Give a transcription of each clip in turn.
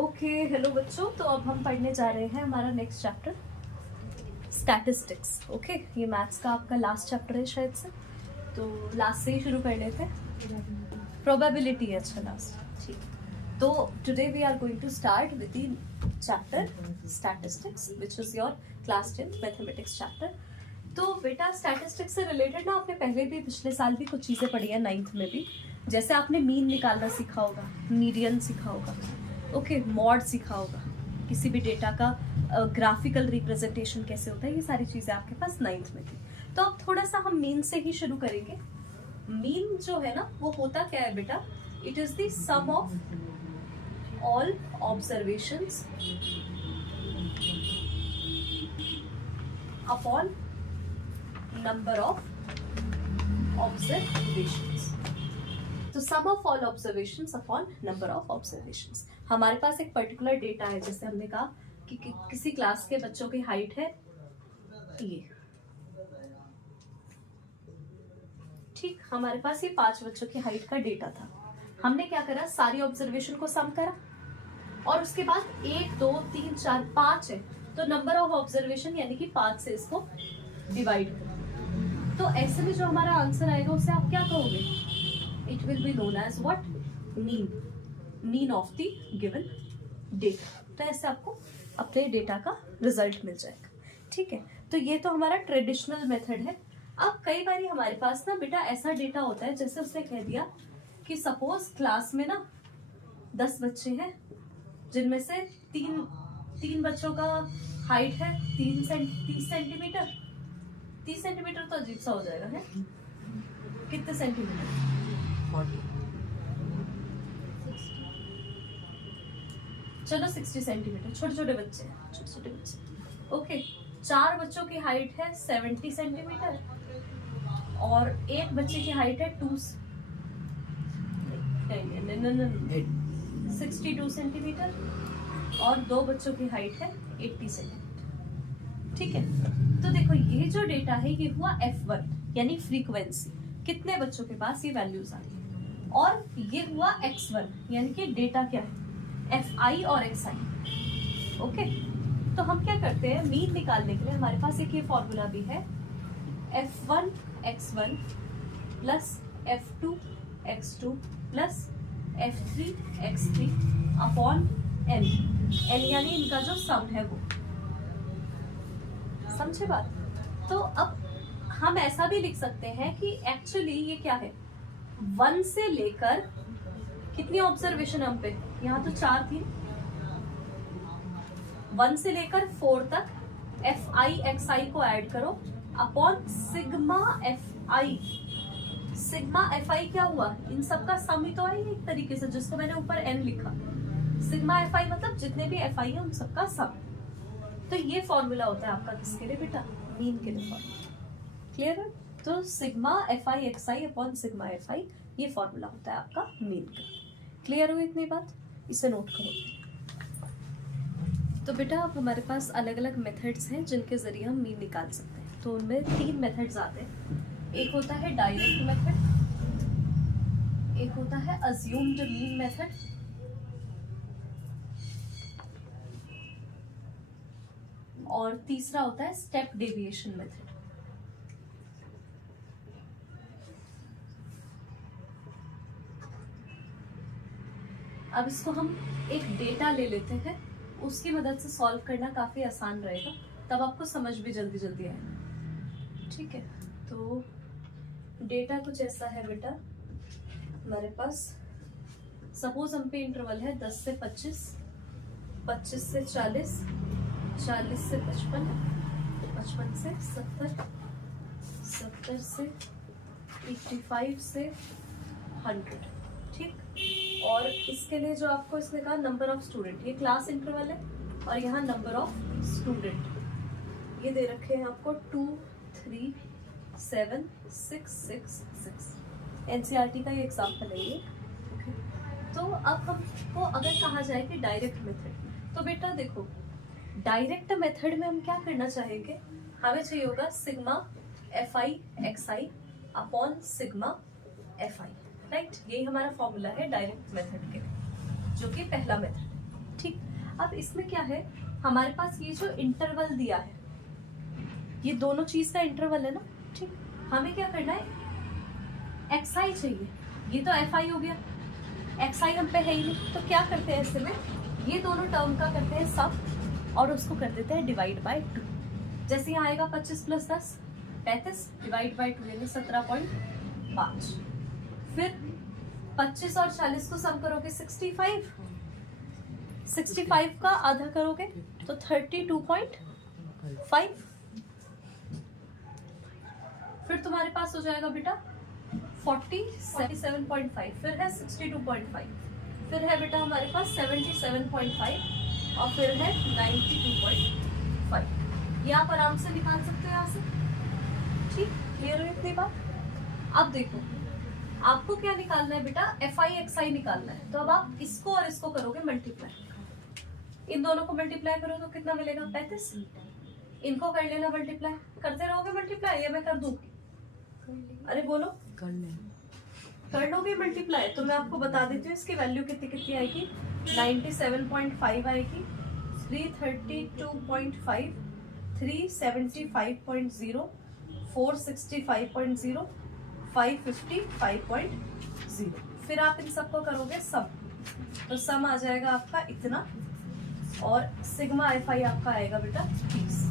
Okay hello बच्चों, तो अब हम पढ़ने जा रहे हैं हमारा नेक्स्ट चैप्टर स्टैटिस्टिक्स। ओके, ये मैथ्स का आपका लास्ट चैप्टर है शायद से, तो लास्ट से ही शुरू कर लेते हैं। प्रोबेबिलिटी है, अच्छा लास्ट, ठीक। तो today we are going to start with the chapter statistics which is your class 10th mathematics chapter. तो बेटा स्टैटिस्टिक्स से रिलेटेड ना आपने पहले भी पिछले साल भी कुछ चीज़ें पढ़ी है 9th में भी, जैसे आपने मीन निकालना सीखा होगा, मीडियन सीखा होगा, ओके, मॉड सीखा होगा, किसी भी डेटा का ग्राफिकल रिप्रेजेंटेशन कैसे होता है, ये सारी चीज़ें आपके पास 9th में थी। तो अब थोड़ा सा हम मीन से ही शुरू करेंगे। मीन जो है ना वो होता क्या है बेटा, it is the sum of all observations upon number of observations. तो sum of all observations upon number of observations. हमारे पास एक पर्टिकुलर डेटा है, जैसे हमने कहा कि किसी क्लास के बच्चों की हाइट है ये, ठीक। हमारे पास ये 5 बच्चों की हाइट का डेटा था। हमने क्या करा, सारी ऑब्जर्वेशन को सम करा और उसके बाद 1 2 3 4 5 है, तो नंबर ऑफ ऑब्जर्वेशन यानी कि 5 से इसको डिवाइड करो। तो ऐसे में जो हमारा आंसर आएगा उसे आप क्या कहोगे, it will be known as what, mean of the given data. तो ऐसे आपको अपने डेटा का रिजल्ट मिल जाएगा, ठीक है। तो ये तो हमारा ट्रेडिशनल मेथड है। अब कई बार हमारे पास ना बेटा ऐसा डेटा होता है, जैसे उसने कह दिया कि सपोज क्लास में ना 10 बच्चे हैं, जिनमें से तीन बच्चों का हाइट है 30 सेंटीमीटर। 30 सेंटीमीटर तो अजीब सा हो जाएगा है, कितने सेंटीमीटर, 40, चलो 60 सेंटीमीटर। छोटे छोटे बच्चे हैं, छोटे छोटे बच्चे, ओके। 4 बच्चों की हाइट है 70 सेंटीमीटर और एक बच्चे की हाइट है 62 सेंटीमीटर और 2 बच्चों की हाइट है 80 सेंटीमीटर, ठीक है। तो देखो ये जो डेटा है ये हुआ F1 यानी फ्रीक्वेंसी, कितने बच्चों के पास ये वैल्यूज आ रही है, और ये हुआ X1 यानी कि डेटा क्या है, Fi और Xi, ओके। तो हम क्या करते हैं, मीन निकालने के लिए हमारे पास एक ये फॉर्मूला भी है, F1 X1 plus F2 X2 plus F3 X3 upon N यानी इनका जो सम है वो, समझे बात। तो अब हम ऐसा भी लिख सकते हैं कि एक्चुअली ये क्या है, 1 से लेकर कितनी ऑब्जर्वेशन हम पे, यहाँ तो 4 थी, 1 से लेकर 4 तक Fi Xi को ऐड करो upon sigma Fi। Sigma Fi क्या हुआ, इन सबका सम ही तो है एक तरीके से, जिसको मैंने ऊपर n लिखा। सिग्मा Fi मतलब जितने भी Fi है उन सबका सम। तो ये फॉर्मूला होता है आपका किसके लिए बेटा, मीन के लिए फॉर्मूला, क्लियर है। तो sigma Fi Xi upon sigma Fi ये फॉर्मूला होता है आपका मीन का। क्लियर हुई इतनी बात, इसे नोट करो। तो बेटा अब हमारे पास अलग अलग मेथड्स हैं जिनके जरिए हम मीन निकाल सकते हैं। तो उनमें 3 मेथड्स आते हैं। एक होता है डायरेक्ट मेथड, एक होता है अज्यूम्ड मीन मेथड, और तीसरा होता है स्टेप डेविएशन मेथड। अब इसको हम एक डेटा ले लेते हैं, उसकी मदद से सॉल्व करना काफी आसान रहेगा, तब आपको समझ भी जल्दी जल्दी आएगा, ठीक है। तो डेटा कुछ ऐसा है बेटा, हमारे पास सपोज हम पे इंटरवल है 10 से 25, 25 से 40, 40 से 55, 55 से 70, 70 से 85 से 100, ठीक। और इसके लिए जो आपको इसने कहा नंबर ऑफ स्टूडेंट, ये क्लास इंटरवल है और यहाँ नंबर ऑफ स्टूडेंट ये दे रखे हैं आपको 2 3 7 6 6 6। एनसीईआरटी का ये एग्जाम्पल है ये, ओके। तो अब हमको अगर कहा जाए कि डायरेक्ट मेथड, तो बेटा देखो डायरेक्ट मेथड में हम क्या करना चाहेंगे, हमें चाहिए होगा sigma Fi Xi upon sigma Fi, right. यही हमारा फॉर्मूला है डायरेक्ट मेथड के, जो कि पहला मेथड है। ठीक, अब इसमें क्या है, हमारे पास ये जो इंटरवल दिया है, ये दोनों चीज का इंटरवल है ना, ठीक, हमें क्या करना है, xi चाहिए, ये तो fi हो गया, xi हम पे है ही नहीं, तो क्या करते हैं इसमें, ये दोनों टर्म का करते हैं सम और उसको कर देते हैं डिवाइड बाय 2। जैसे यहाँ आएगा 25 + 10 35 डिवाइड बाय 2 यानी 17.5। फिर 25 और 40 को सम करोगे 65, 65 का आधा करोगे तो 32.5। फिर तुम्हारे पास हो जाएगा बेटा 47.5, फिर है 62.5, फिर है बेटा हमारे पास 77.5 और फिर है 92.5। ये आप आराम से निकाल सकते हो यहाँ से। ठीक, क्लियर है इतनी बात। अब देखो आपको क्या निकालना है बेटा, FI निकालना है। तो अब आप इसको और इसको करोगे मल्टीप्लाई, इन दोनों को मल्टीप्लाई करो तो कितना मिलेगा 35। इनको कर लेना मल्टीप्लाई, करते रहोगे मल्टीप्लाई या मैं कर दूं? अरे बोलो, कर लोगे मल्टीप्लाई? तो मैं आपको बता देती हूँ इसकी वैल्यू कितनी कितनी आएगी। 97.5 आएगी, 332.5, 375.0, 465.0, 555.0। फिर आप इन सबको करोगे सम, तो सम आ जाएगा आपका इतना और सिग्मा FI आपका आएगा बेटा 30।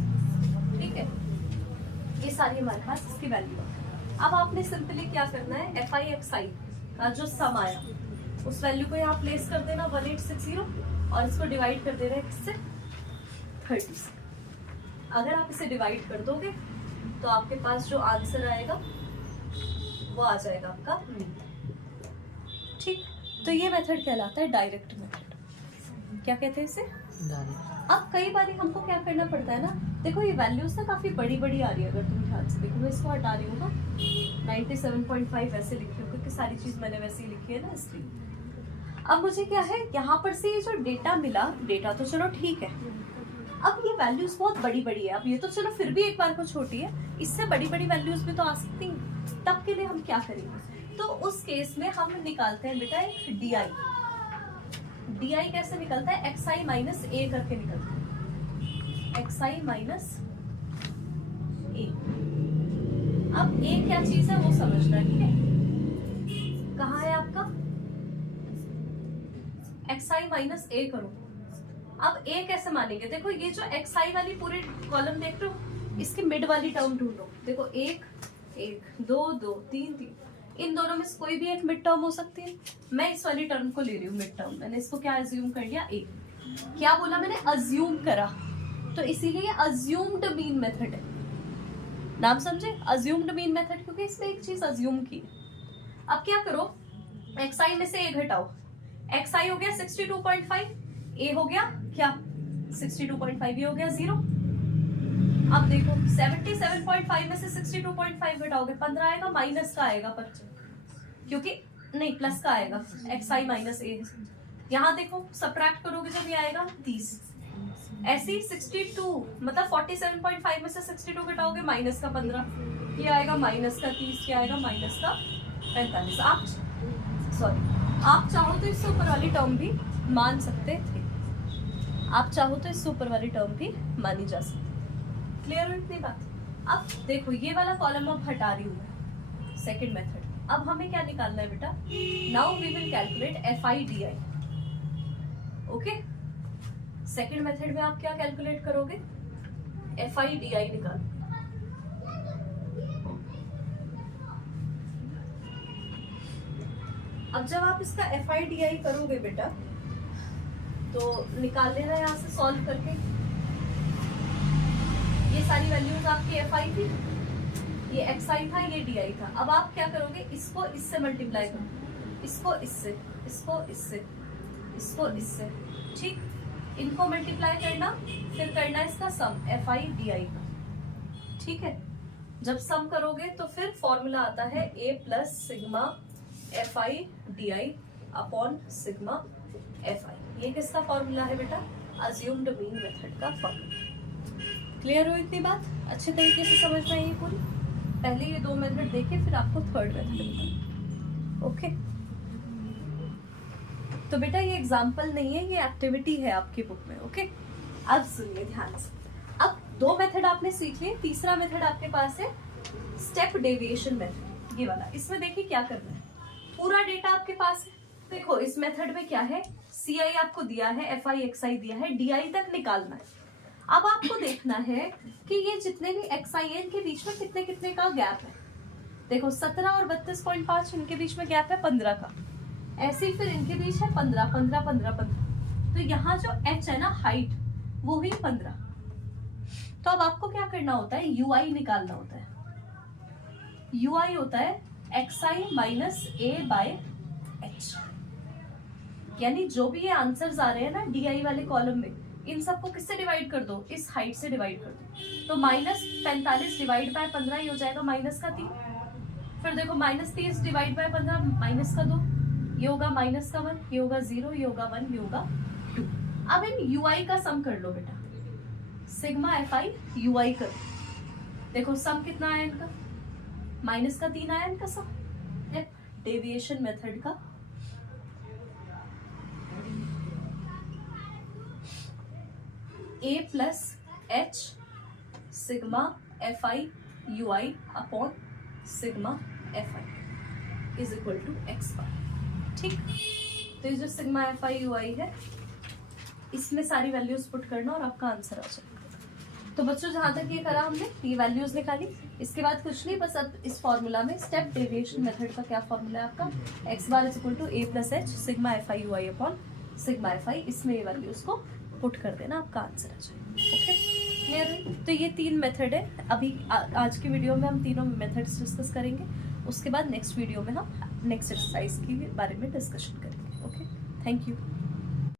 ठीक है, ये सारी हमारे पास इसकी वैल्यू है। अब आपने सिंपली क्या करना है, FI का जो सम आया उस वैल्यू को यहाँ प्लेस कर देना 1860 और इसको डिवाइड कर देना किससे, 30 से। अगर आप इसे डिवाइड कर दोगे तो आपके पास जो आंसर आएगा वो आ जाएगा आपका। ठीक, तो ये मेथड कहलाता है डायरेक्ट मेथड। क्या कहते हैं इसे, अब कई बार हमको क्या करना पड़ता है ना, देखो ये वैल्यूज ना काफी बड़ी बड़ी आ रही है। अगर तुम ध्यान से देखो, मैं इसको हटा रही हूँ ना, 97.5 वैसे लिखी हूँ क्योंकि सारी चीज मैंने वैसे ही लिखी है ना, इसलिए। अब मुझे क्या है, यहाँ पर से ये जो डेटा मिला, डेटा तो चलो ठीक है, अब ये वैल्यूज बहुत बड़ी बड़ी है। अब ये तो चलो फिर भी एक बार को छोटी है, इससे बड़ी बड़ी वैल्यूज भी तो आ सकती हैं। तब के लिए हम क्या करेंगे, तो उस केस में हम निकालते हैं बेटा एक DI कैसे निकलता है, XI माइनस A करके निकलता है, XI माइनस A। अब A क्या चीज है वो समझना, ठीक है। कहाँ है आपका, XI माइनस A करो। अब A कैसे मानेंगे, देखो ये जो XI वाली पूरी कॉलम देख रहे हो, इसकी मिड वाली टर्म ढूंढो। देखो 1 1 2 2 3 3, इन दोनों में से कोई भी एक मिड टर्म हो सकती है। मैं इस वाली टर्म को ले रही हूँ मिड टर्म, मैंने इसको क्या अज्यूम कर लिया, A। क्या बोला मैंने, अज्यूम करा, तो इसीलिए ये अज्यूम्ड मीन मेथड है। नाम समझे, अज्यूम्ड मीन मेथड, क्योंकि इसमें एक चीज अज्यूम की है। अब क्या करो, XI में से A घटाओ, XI हो गया 62.5, A हो गया क्या 62.5, ये हो गया 0। अब देखो 77.5 में से 62.5 घटाओगे 15 आएगा, माइनस का आएगा 25, क्योंकि नहीं प्लस का आएगा, XI माइनस A। यहाँ देखो सब्ट्रैक्ट करोगे जब ये आएगा 30। ऐसे ही 62 मतलब 47.5 में से 62 घटाओगे माइनस का 15, ये आएगा माइनस का 30, क्या आएगा माइनस का 45। आप चाहो तो इससे ऊपर वाली टर्म भी मान सकते थे, आप चाहो तो इससे ऊपर वाली टर्म भी मानी जा सकती। क्लियर हो इतनी बात। अब देखो ये वाला कॉलम अब हटा रही हूँ मैं, सेकंड मेथड। अब हमें क्या निकालना है बेटा, now we will calculate FI/DI। Okay, second method में आप क्या कैलकुलेट करोगे, FI/DI निकालो। अब जब आप इसका FI/DI करोगे बेटा, तो निकाल लेना यहाँ से सॉल्व करके। ये सारी वैल्यूज आपकी FI थी, ये XI था, ये DI था। अब आप क्या करोगे, इसको इससे मल्टीप्लाई करो, इसको इससे, इसको इससे, इसको इससे। ठीक, इनको मल्टीप्लाई करना, फिर करना इसका सम FI/DI का। ठीक है, जब सम करोगे तो फिर फॉर्मूला आता है A plus sigma FI/DI upon sigma FI। ये किसका फॉर्मूला है बेटा, अज्यूम्ड मीन मेथड का फॉर्मूला। क्लियर हो इतनी बात, अच्छे तरीके से समझ में आई पूरी। पहले ये दो मेथड देखे, फिर आपको थर्ड मेथड बताऊं। ओके। तो बेटा ये एग्जाम्पल नहीं है, ये एक्टिविटी है आपकी बुक में। ओके, अब सुनिए ध्यान से। अब 2 मेथड आपने सीख लिए, तीसरा मेथड आपके पास है स्टेप डेविएशन मेथड, ये वाला। इसमें देखिए क्या करना है, पूरा डेटा आपके पास है। देखो इस मेथड में क्या है, CI आपको दिया है, FI XI दिया है, DI तक निकालना है। अब आपको देखना है कि ये जितने भी XIN के बीच में कितने कितने का गैप है। देखो 17 और 32.5 इनके बीच में गैप है 15 का, ऐसे ही फिर इनके बीच है 15 15 15 15। तो यहाँ जो H है ना हाइट, वो ही 15। तो अब आपको क्या करना होता है, UI निकालना होता है। UI होता है XI माइनस A/H, यानी जो भी ये आंसर्स आ रहे हैं ना DI वाले कॉलम में, इन सबको किससे डिवाइड कर दो, इस हाइट से डिवाइड कर दो। तो -45 डिवाइड बाय 15 ही हो जाएगा -3। फिर देखो -30 डिवाइड बाय 15 -2, ये होगा -1, ये होगा 0, ये होगा 1, ये होगा 2। अब इन UI का सम कर लो बेटा, सिग्मा FI UI कर। देखो सम कितना आया इनका, -3 आया इनका सम। डेविएशन मेथड का A plus H sigma FI UI upon sigma FI is equal to X bar. ठीक, तो ये जो सिग्मा FI UI है, इसमें सारी वैल्यूज पुट करना और आपका आंसर आ जाएगा। तो बच्चों जहां तक ये करा हमने, ये वैल्यूज निकाली, इसके बाद कुछ नहीं, बस अब इस फॉर्मूला में स्टेप डेविएशन मेथड का क्या फॉर्मूला है आपका, X bar is equal to A plus H sigma FI UI upon sigma FI, इसमें ये वैल्यूज को पुट कर देना, आपका आंसर आ जाएगा। ओके, क्लियर हुई? तो ये 3 मेथड है। अभी आज की वीडियो में हम तीनों मेथड्स डिस्कस करेंगे, उसके बाद नेक्स्ट वीडियो में हम नेक्स्ट एक्सरसाइज के बारे में डिस्कशन करेंगे। Okay, thank you.